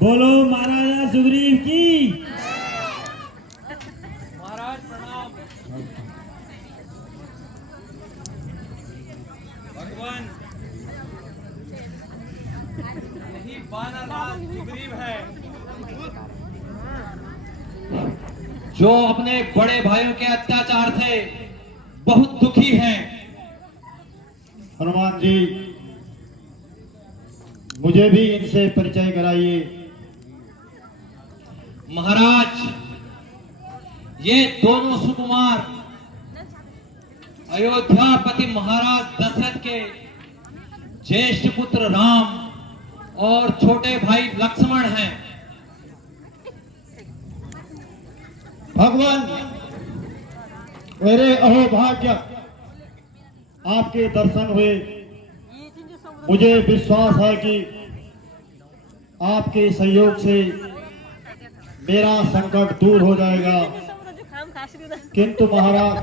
बोलो महाराजा सुग्रीव की। महाराज प्रणाम। भगवान यही वानरराज सुग्रीव है जो अपने बड़े भाइयों के अत्याचार से बहुत दुखी हैं। हनुमान जी, मुझे भी इनसे परिचय कराइए। महाराज, ये दोनों सुकुमार अयोध्यापति महाराज दशरथ के ज्येष्ठ पुत्र राम और छोटे भाई लक्ष्मण हैं। भगवान, मेरे अहोभाग्य आपके दर्शन हुए। मुझे विश्वास है कि आपके सहयोग से मेरा संकट दूर हो जाएगा। किंतु महाराज,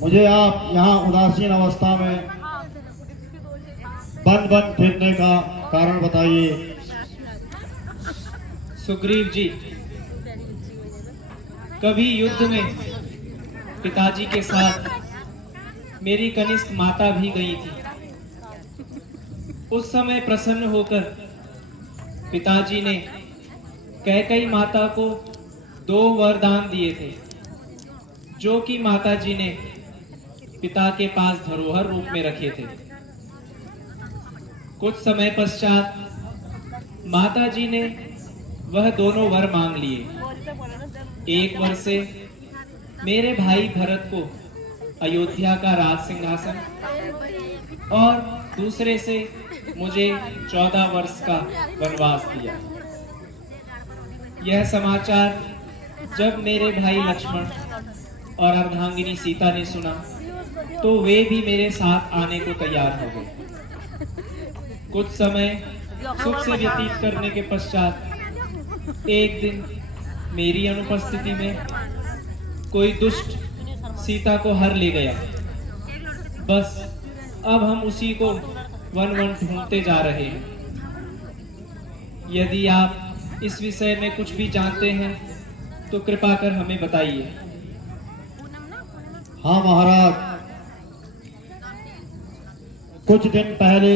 मुझे आप यहाँ उदासीन अवस्था में बंद बंद फिरने का कारण बताइए। सुग्रीव जी, कभी युद्ध में पिताजी के साथ मेरी कनिष्ठ माता भी गई थी। उस समय प्रसन्न होकर पिताजी ने कैकेयी माता को 2 वरदान दिए थे, जो कि माताजी ने पिता के पास धरोहर रूप में रखे थे। कुछ समय पश्चात माताजी ने वह दोनों वर मांग लिए। एक वर से मेरे भाई भरत को अयोध्या का राज सिंहासन और दूसरे से मुझे 14 वर्ष का वनवास दिया। यह समाचार जब मेरे भाई लक्ष्मण और अर्धांगिनी सीता ने सुना तो वे भी मेरे साथ आने को तैयार हो गए। कुछ समय सुख से व्यतीत करने के पश्चात एक दिन मेरी अनुपस्थिति में कोई दुष्ट सीता को हर ले गया। बस अब हम उसी को वन वन ढूंढते जा रहे हैं। यदि आप इस विषय में कुछ भी जानते हैं तो कृपा कर हमें बताइए। हाँ महाराज, कुछ दिन पहले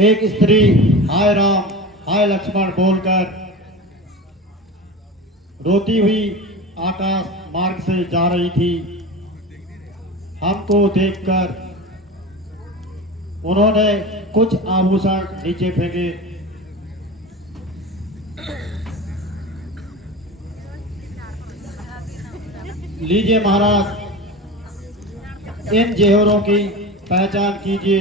एक स्त्री हाय राम हाय लक्ष्मण बोलकर रोती हुई आकाश मार्ग से जा रही थी। हमको देखकर उन्होंने कुछ आभूषण नीचे फेंके। लीजिए महाराज, इन जेवरों की पहचान कीजिए।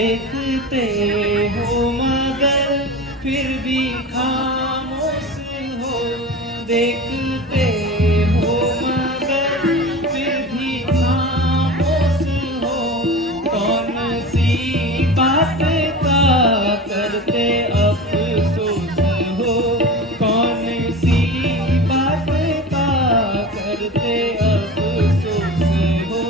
देखते हो मगर फिर भी खामोश हो, देखते हो मगर फिर भी खामोश हो, कौन सी बात का करते अफसोस हो, कौन सी बात का करते अफसोस हो,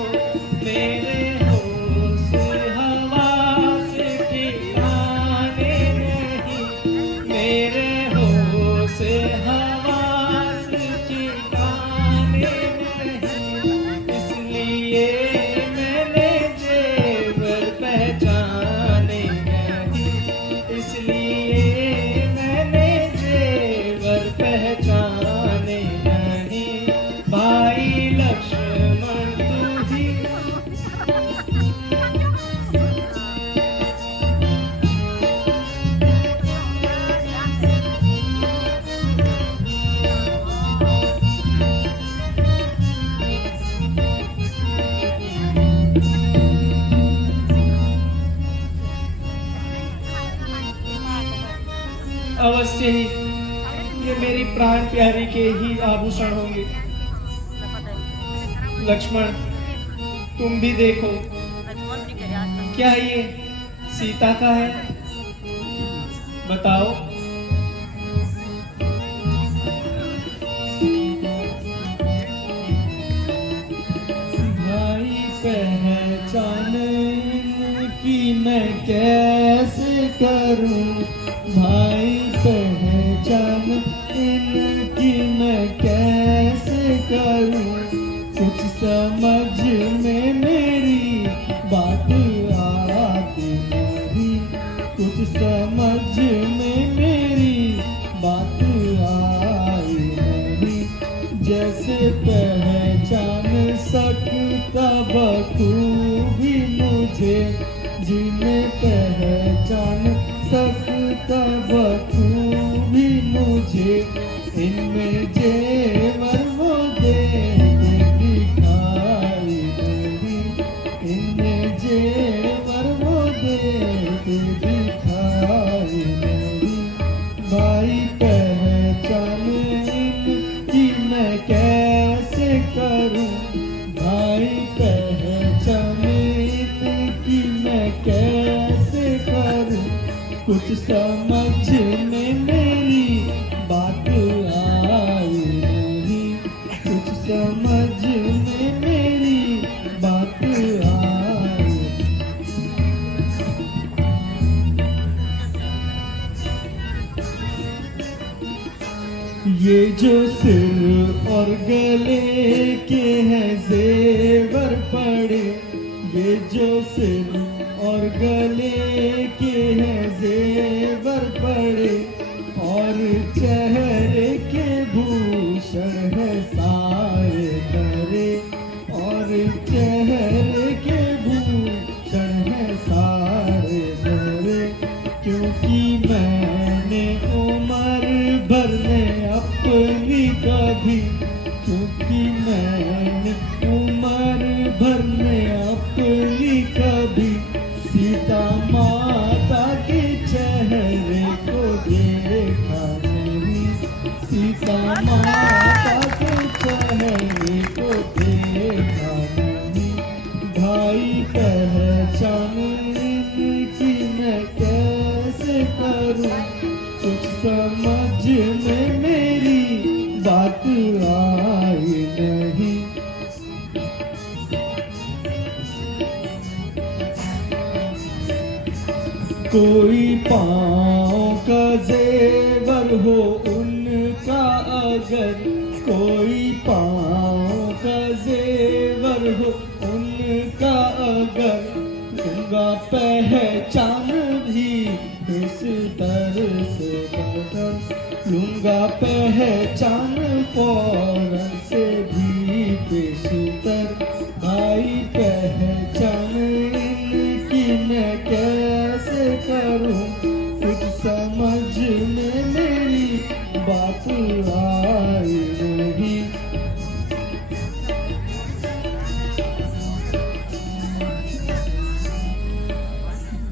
मेरे होश हवास ठिकाने नहीं, मेरे होश हवास ठिकाने नहीं, इसलिए मैंने जेवर पहचाने नहीं, इसलिए मैंने जेवर पहचाने नहीं, भाई लक्ष्मण तू ही अवश्य ही ये मेरी प्राण प्यारी के ही आभूषण होंगे। लक्ष्मण तुम भी देखो, क्या ये सीता का है? बताओ। भाई पहचान इनकी मैं कैसे करूं, भाई पहचान इनकी मैं कैसे करूं, कुछ समझ में मेरी बात आती नहीं, कुछ समझ में मेरी बात आई नहीं, जैसे पहचान सकता बखूबी मुझे, जिन्हें पहचान सकता बखूबी मुझे, इनमें जेवर वो देते दिखाई नहीं, इनमें जेवर वो देते दिखाई नहीं, भाई पहचान इनकी मैं कैसे करूं, भाई पहचान इनकी मैं कैसे करूं, कुछ समझ में मेरी बात आई नहीं, कुछ समझ में मेरी बात आई। ये जो सिर और गले के हैं जेवर पड़े, ये जो सिर और गले के हैं जेवर पड़े, और चेहरे के भूषण है सारे करे, और चेहरे के भूषण है सारे करे, क्योंकि मैंने उम्र भर में अपनी कभी, क्योंकि मैंने उम्र भर में अपनी कभी सीता माता के चेहरे को देखा नहीं, सीता माता के चेहरे को देखा नहीं, भाई पहचान इनकी मैं कैसे करूं, कुछ समझ में मेरी बात आई नहीं, कोई पाँव का जेवर हो उनका अगर, कोई पाँव का जेवर हो उनका अगर, लूंगा पहचान भी इस तरह से बदल, लूंगा पहचान फौरन से भी पेशतर, भाई पहचान इनकी मैं कैसे करूं, कुछ समझ में मेरी बात आई नहीं,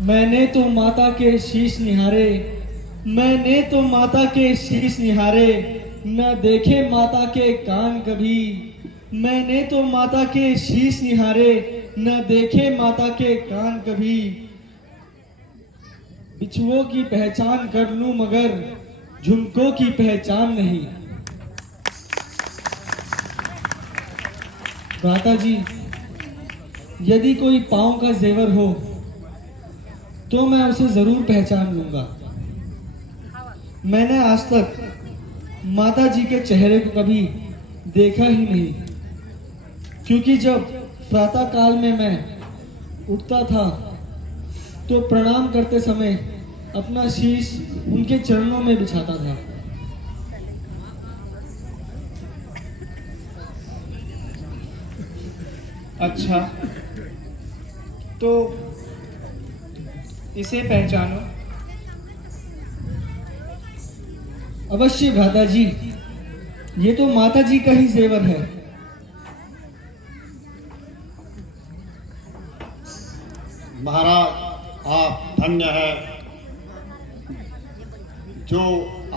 मैंने तो माता के शीश निहारे, मैंने तो माता के शीश निहारे, न देखे माता के कान कभी। मैंने तो माता के शीश निहारे, न देखे माता के कान कभी। बिछुओं की पहचान कर लूं मगर झुमकों की पहचान नहीं। माता जी, यदि कोई पांव का जेवर हो तो मैं उसे जरूर पहचान लूंगा। मैंने आज तक माता जी के चेहरे को कभी देखा ही नहीं, क्योंकि जब प्रातः काल में मैं उठता था तो प्रणाम करते समय अपना शीश उनके चरणों में बिछाता था। अच्छा, तो इसे पहचानो। अवश्य भ्राता जी, ये तो माता जी का ही जेवर है। महाराज, आप धन्य है जो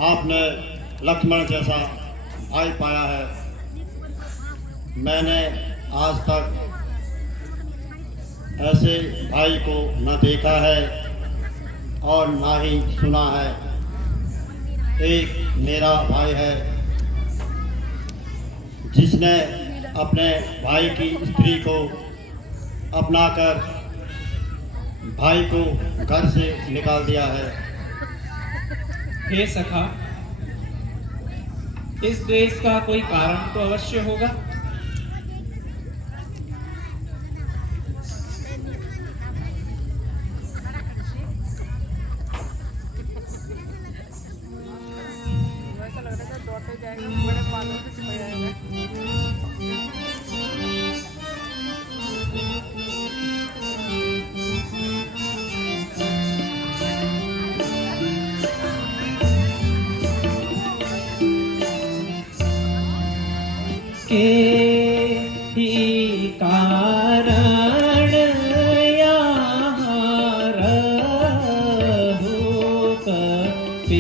आपने लक्ष्मण जैसा भाई पाया है। मैंने आज तक ऐसे भाई को न देखा है और ना ही सुना है। एक मेरा भाई है जिसने अपने भाई की स्त्री को अपनाकर भाई को घर से निकाल दिया है। हे सखा, इस द्वेष का कोई कारण तो अवश्य होगा। के ही कारण यहाँ रहो कपीशा,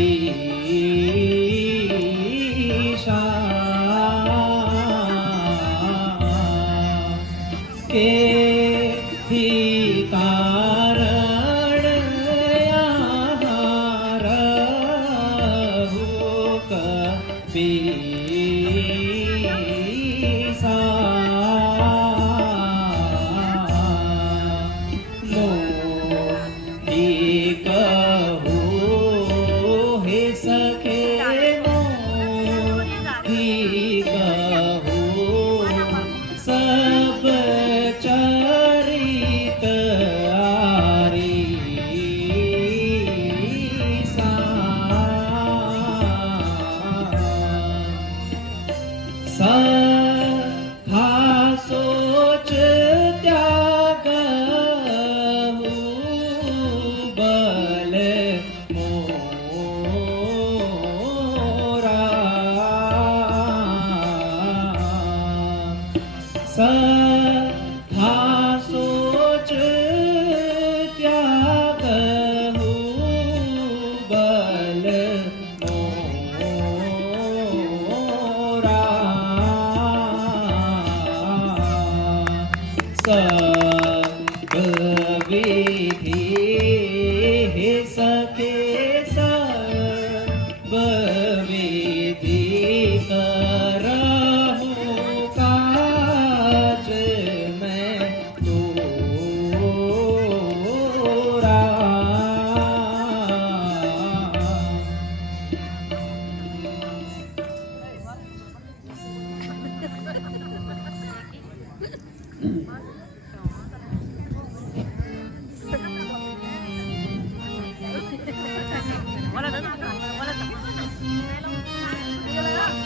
के ही कारण यहाँ रहो कपीशा।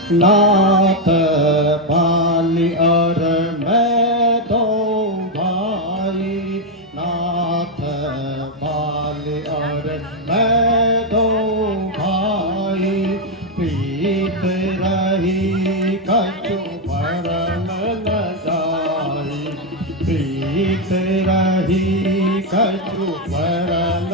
नाथ बाली और मैं दो भाई, नाथ बाली और मैं दो भाई, प्रीत रही कछु भरम न जाई, प्रीत रही कछु भरम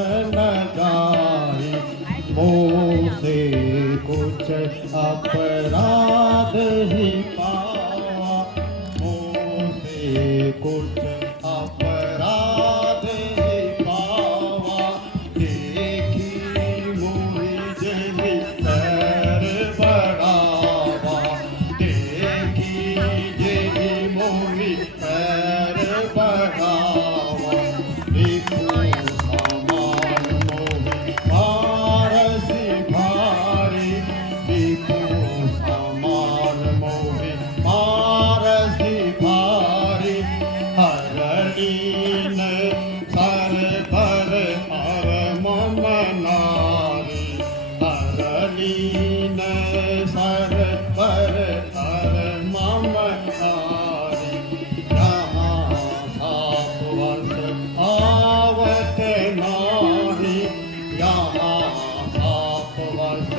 अपराध ही पावा, मोसे कुछ अपराध ही पावा, देखी मोहि जहि पैर बढ़ावा, देखी जहि मोहि पैर बढ़ावा, देखो समान मोहि पारसी भारी, देखो समान मोहि पारसी भारी, हरणीन सर पर हर मम नारी, हरणीन सर पर हर मम नारी, यहाँ सात वर्ष आवत नारी, यहाँ सात वर्ष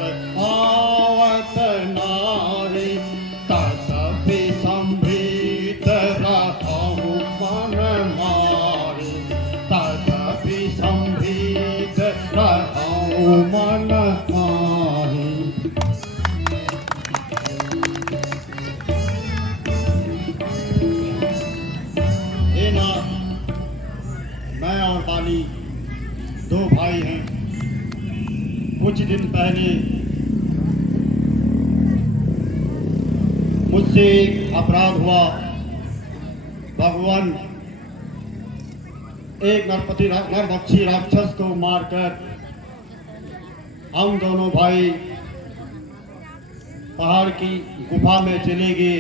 आवत नारी, तथापि संभीत रहूँ मन मारी, तथापि संभीत रहूँ मन मारी। हे नाथ, मैं और बाली दो भाई हैं। कुछ दिन पहले मुझसे एक अपराध हुआ। भगवान एक नरभक्षी राक्षस को मारकर हम दोनों भाई पहाड़ की गुफा में चले गए।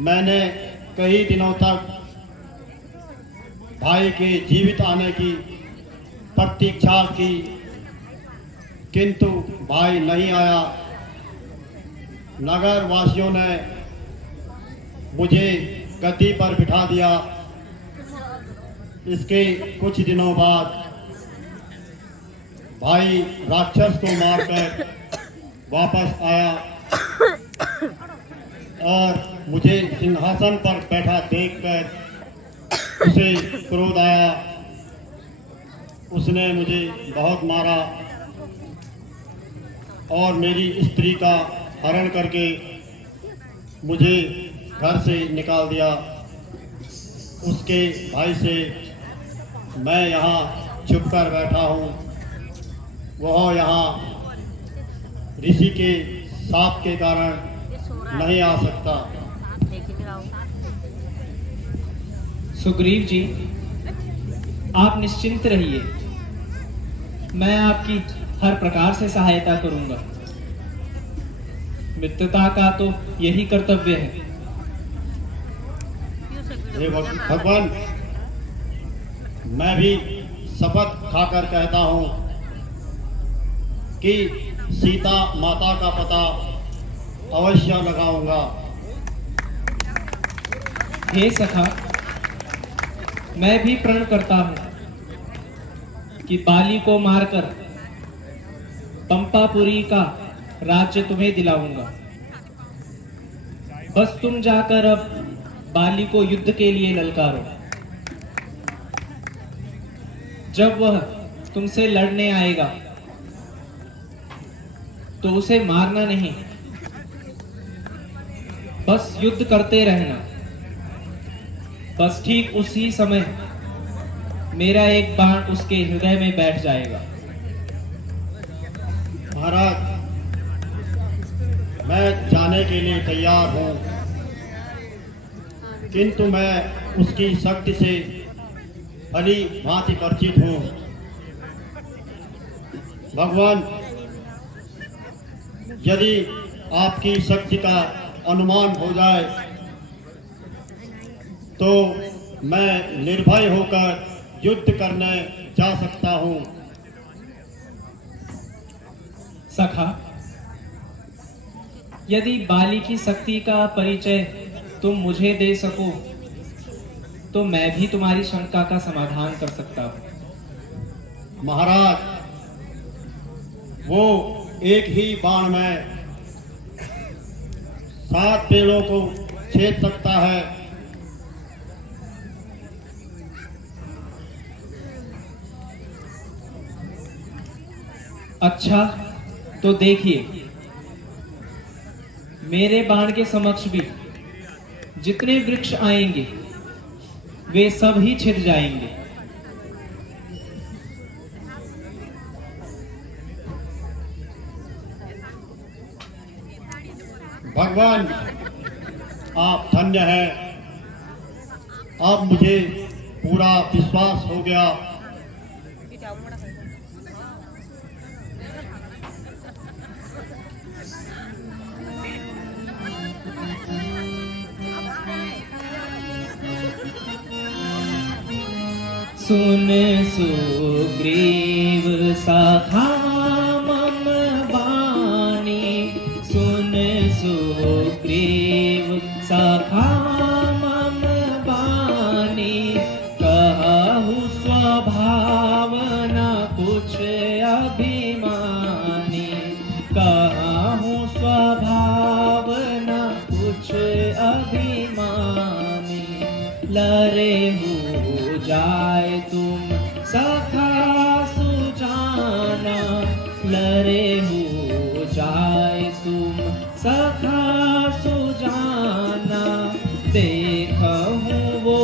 मैंने कई दिनों तक भाई के जीवित आने की प्रतीक्षा की, किंतु भाई नहीं आया। नगर वासियों ने मुझे गद्दी पर बिठा दिया। इसके कुछ दिनों बाद भाई राक्षस को मारकर वापस आया और मुझे सिंहासन पर बैठा देखकर उसे क्रोध आया। उसने मुझे बहुत मारा और मेरी स्त्री का हरण करके मुझे घर से निकाल दिया। उसके भाई से मैं यहाँ छुप कर बैठा हूँ। वह यहाँ ऋषि के साप के कारण नहीं आ सकता। सुग्रीव जी, आप निश्चिंत रहिए, मैं आपकी हर प्रकार से सहायता करूंगा। मित्रता का तो यही कर्तव्य है। हे भगवान, मैं भी शपथ खाकर कहता हूँ कि सीता माता का पता अवश्य लगाऊंगा। हे सखा, मैं भी प्रण करता हूं कि बाली को मारकर पंपापुरी का राज्य तुम्हें दिलाऊंगा। बस तुम जाकर अब बाली को युद्ध के लिए ललकारो। जब वह तुमसे लड़ने आएगा तो उसे मारना नहीं, बस युद्ध करते रहना। बस ठीक उसी समय मेरा एक बाण उसके हृदय में बैठ जाएगा। महाराज, मैं जाने के लिए तैयार हूँ, किंतु मैं उसकी शक्ति से भली भांति परिचित हूँ। भगवान, यदि आपकी शक्ति का अनुमान हो जाए तो मैं निर्भय होकर युद्ध करने जा सकता हूँ। सखा, यदि बाली की शक्ति का परिचय तुम मुझे दे सको तो मैं भी तुम्हारी शंका का समाधान कर सकता हूँ। महाराज, वो एक ही बाण में 7 पेड़ों को छेद सकता है। अच्छा, तो देखिए, मेरे बाण के समक्ष भी जितने वृक्ष आएंगे वे सब ही छिद जाएंगे। भगवान, आप धन्य हैं। अब मुझे पूरा विश्वास हो गया। सुन सुग्रीव सखा मम बानी, सुन सुग्रीव सखा मम बानी, कहु स्वभाव न कुछ अभिमानी, कहु स्वभाव न कुछ अभिमानी, लरे हो जाए तुम सखा सुजाना, लरे हो जाए तुम सखा सुजाना, देखूं वो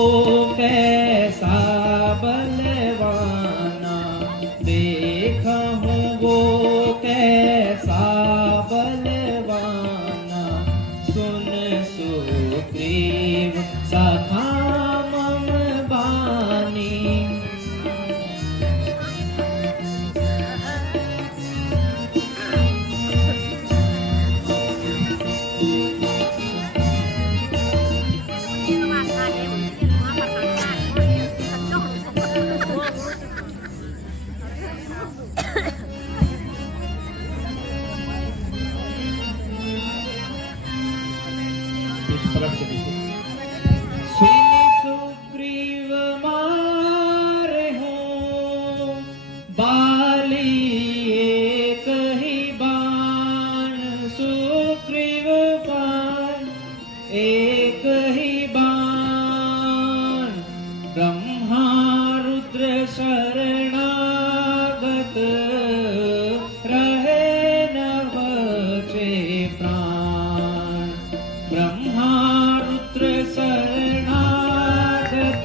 कैसा बलवाना, देखूं वो कैसा बलवाना, सुन सुग्रीव सखा मम बानी। इस तरफ से देखिए। सुग्रीव मारे हो बाली एक ही बाण, सुग्रीव बाण एक ही बाण, ब्रह्मा रुद्र शरणागत रहे न बचे प्राण, ब्रह्मा रुद्र शरणागत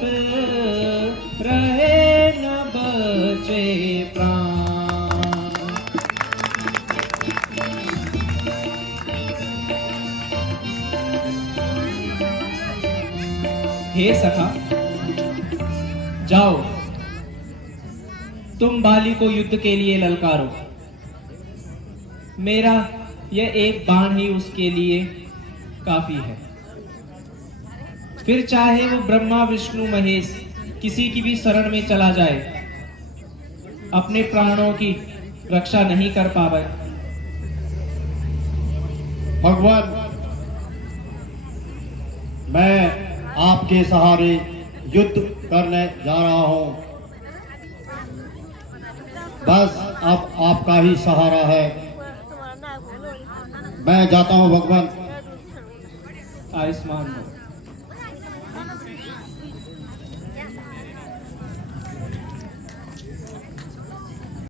रहे न बचे प्राण। हे सखा, जाओ तुम बाली को युद्ध के लिए ललकारो, मेरा यह एक बाण ही उसके लिए काफी है। फिर चाहे वो ब्रह्मा विष्णु महेश किसी की भी शरण में चला जाए, अपने प्राणों की रक्षा नहीं कर पावे। भगवान, मैं आपके सहारे युद्ध करने जा रहा हूं। बस अब आपका ही सहारा है। मैं जाता हूं भगवान। आयुष्मान हो।